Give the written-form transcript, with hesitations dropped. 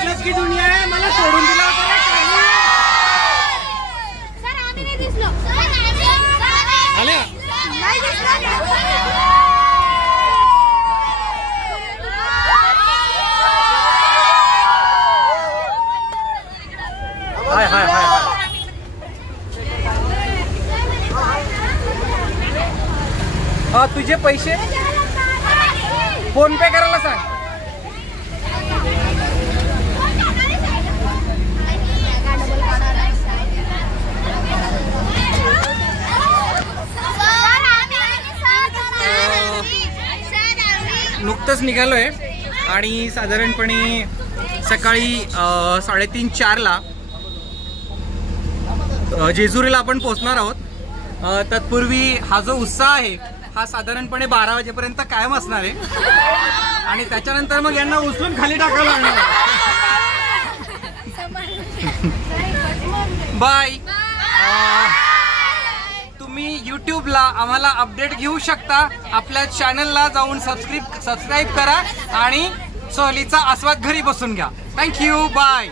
मतलब की दुनिया आहे, मला सोडून दिला होता सर आम्ही नाही दिसलो आले नाही दिसलो हाय हाय हाय हा तुझे पैसे फोन पे करायला सांग. नुकतंच निघालोय आणि साधारणपणे सकाळी 3:30-4ला जेजुरीला आपण पोहोचणार आहोत. तत्पूर्वी हा जो उत्साह आहे हा साधारणपणे 12 वाजेपर्यंत कायम असणार आहे आणि त्याच्यानंतर मग यांना उचलून खाली टाकायला लागणार. बाय. तुम्ही यूट्यूबला आम्हाला अपडेट घेऊ शकता. आपल्या चॅनलला जाऊन सबस्क्राईब करा आणि सहलीचा आस्वाद घरी बसून घ्या. थँक्यू. बाय.